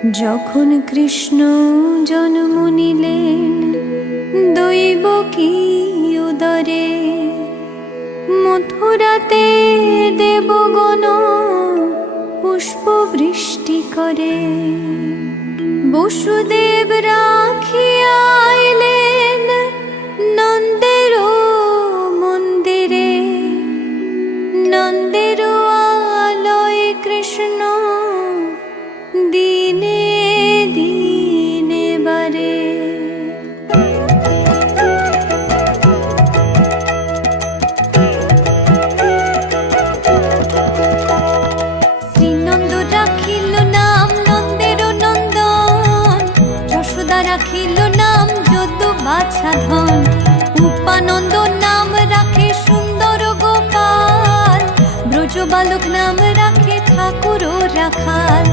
যখন কৃষ্ণ জন্ম নিলেন দৈব কি উদরে, মথুরাতে দেবগণ পুষ্প বৃষ্টি করে। বসুদেব রাখিয়া আইলেন নন্দের মন্দিরে, নন্দের আলয় কৃষ্ণ দিনে দিনে বারে। শ্রীনন্দ রাখিল নাম নন্দের নন্দন, যশোদা রাখিল নাম যদু বাছা ধন, উপানন্দ নাম রাখে সুন্দর গোপাল, ব্রজ বালক নাম রাখে ঠাকুর রাখাল।